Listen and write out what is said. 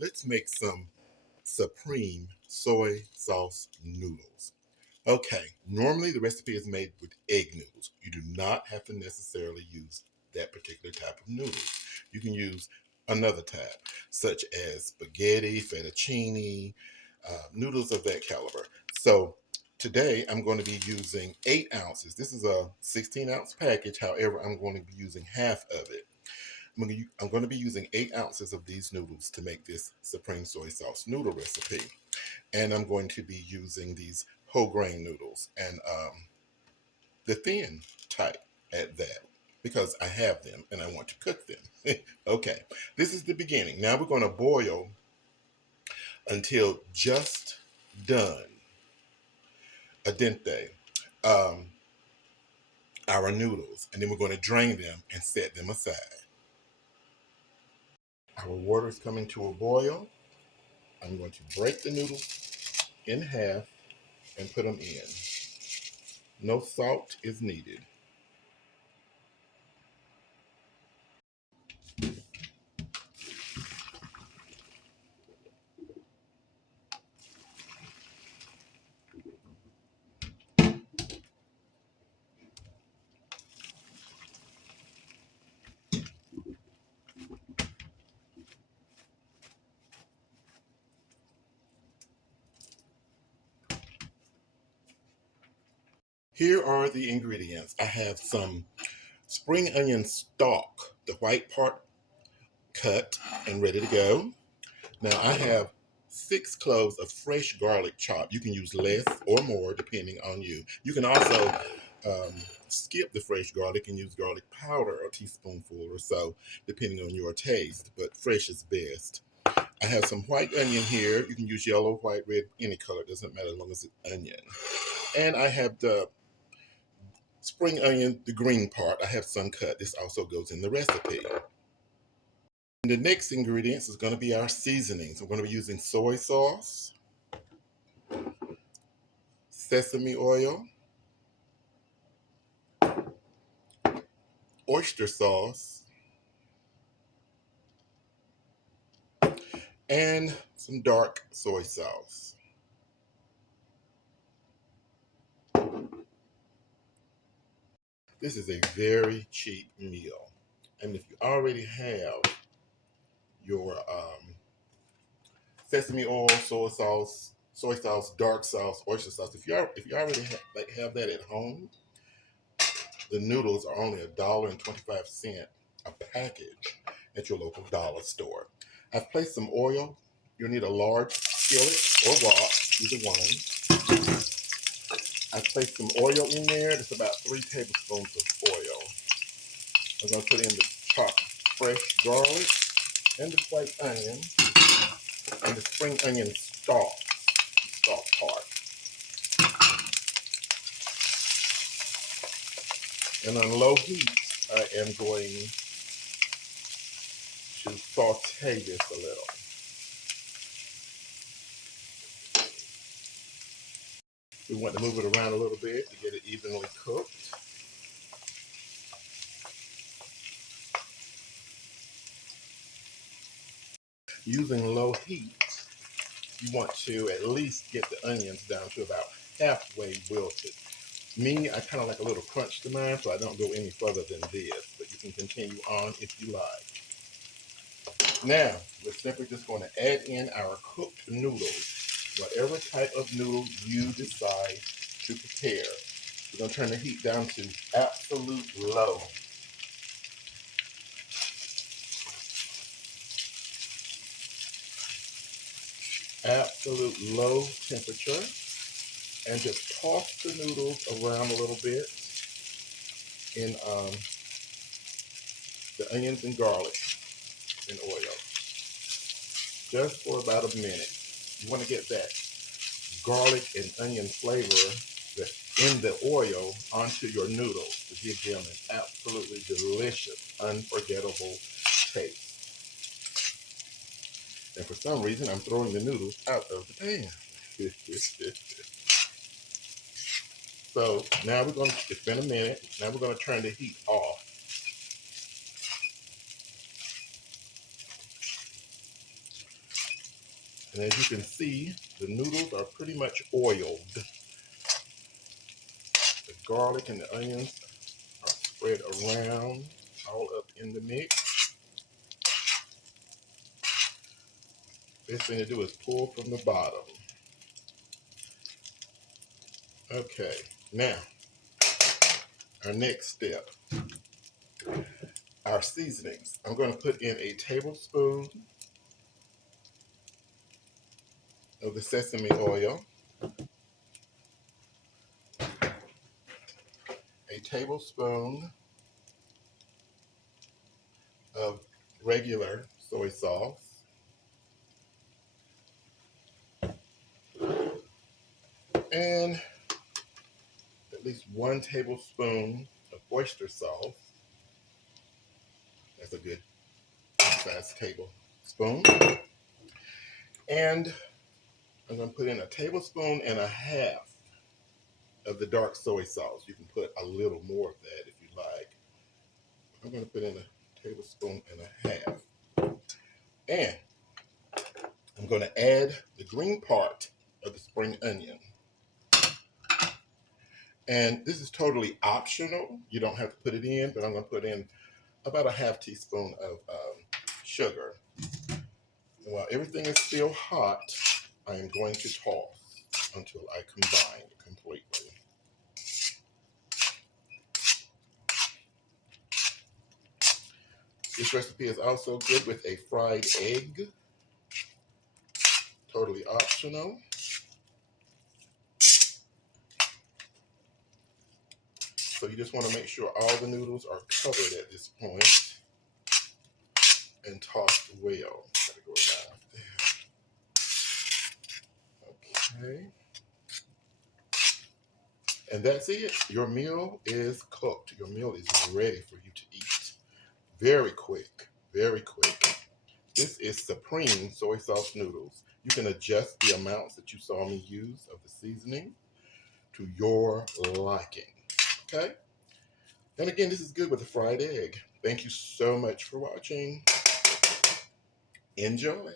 let's make some supreme soy sauce noodles. Okay, normally the recipe is made with egg noodles. You do not have to necessarily use that particular type of noodles. You can use another type, such as spaghetti, fettuccine, noodles of that caliber. So today I'm going to be using 8 ounces. This is a 16-ounce package. However, I'm going to be using half of it. I'm going to be using 8 ounces of these noodles to make this supreme soy sauce noodle recipe. And I'm going to be using these whole grain noodles and the thin type at that because I have them and I want to cook them. Okay, this is the beginning. Now we're going to boil until just done, al dente, um, our noodles. And then we're going to drain them and set them aside. Our water is coming to a boil. I'm going to break the noodles in half and put them in. No salt is needed. Here are the ingredients. I have some spring onion stalk, the white part cut and ready to go. Now I have 6 cloves of fresh garlic chopped. You can use less or more depending on you. You can also um, skip the fresh garlic and use garlic powder, a teaspoonful or so, depending on your taste, but fresh is best. I have some white onion here. You can use yellow, white, red, any color. It doesn't matter as long as it's onion. And I have the spring onion, the green part. I have some cut. This also goes in the recipe. And the next ingredients is going to be our seasonings. We're going to be using soy sauce, sesame oil, oyster sauce, and some dark soy sauce. This is a very cheap meal. And if you already have your sesame oil, soy sauce, dark sauce, oyster sauce, if you already have that at home, the noodles are only $1.25 a package at your local dollar store. I've placed some oil. You'll need a large skillet or wok, either one. I've placed some oil in there. It's about 3 tablespoons of oil. I'm going to put in the chopped fresh garlic and the white onion and the spring onion stalk part. And on low heat, I am going to saute this a little. We want to move it around a little bit to get it evenly cooked. Using low heat, you want to at least get the onions down to about halfway wilted. Me, I kind of like a little crunch to mine, so I don't go any further than this, but you can continue on if you like. Now, we're simply just going to add in our cooked noodles, whatever type of noodle you decide to prepare. We're going to turn the heat down to absolute low. Absolute low temperature. And just toss the noodles around a little bit in the onions and garlic and oil. Just for about a minute. You want to get that garlic and onion flavor that's in the oil onto your noodles to give them an absolutely delicious, unforgettable taste. And for some reason, I'm throwing the noodles out of the pan. So now it's been a minute. Now we're going to turn the heat off. And as you can see, the noodles are pretty much oiled. The garlic and the onions are spread around, all up in the mix. Best thing to do is pull from the bottom. Okay, now, our next step, our seasonings. I'm going to put in a tablespoon of the sesame oil, a tablespoon of regular soy sauce, and at least 1 tablespoon of oyster sauce. That's a good size tablespoon. And I'm going to put in a tablespoon and a half of the dark soy sauce. You can put a little more of that if you like. I'm going to put in a tablespoon and a half. And I'm going to add the green part of the spring onion. And this is totally optional. You don't have to put it in, but I'm going to put in about a half teaspoon of sugar. And while everything is still hot, I am going to toss until I combine it completely. This recipe is also good with a fried egg. Totally optional. So you just want to make sure all the noodles are covered at this point and tossed well. Gotta go around there. Okay. And that's it. Your meal is cooked. Your meal is ready for you to eat. Very quick, very quick. This is supreme soy sauce noodles. You can adjust the amounts that you saw me use of the seasoning to your liking. Okay? And again, this is good with a fried egg. Thank you so much for watching. Enjoy.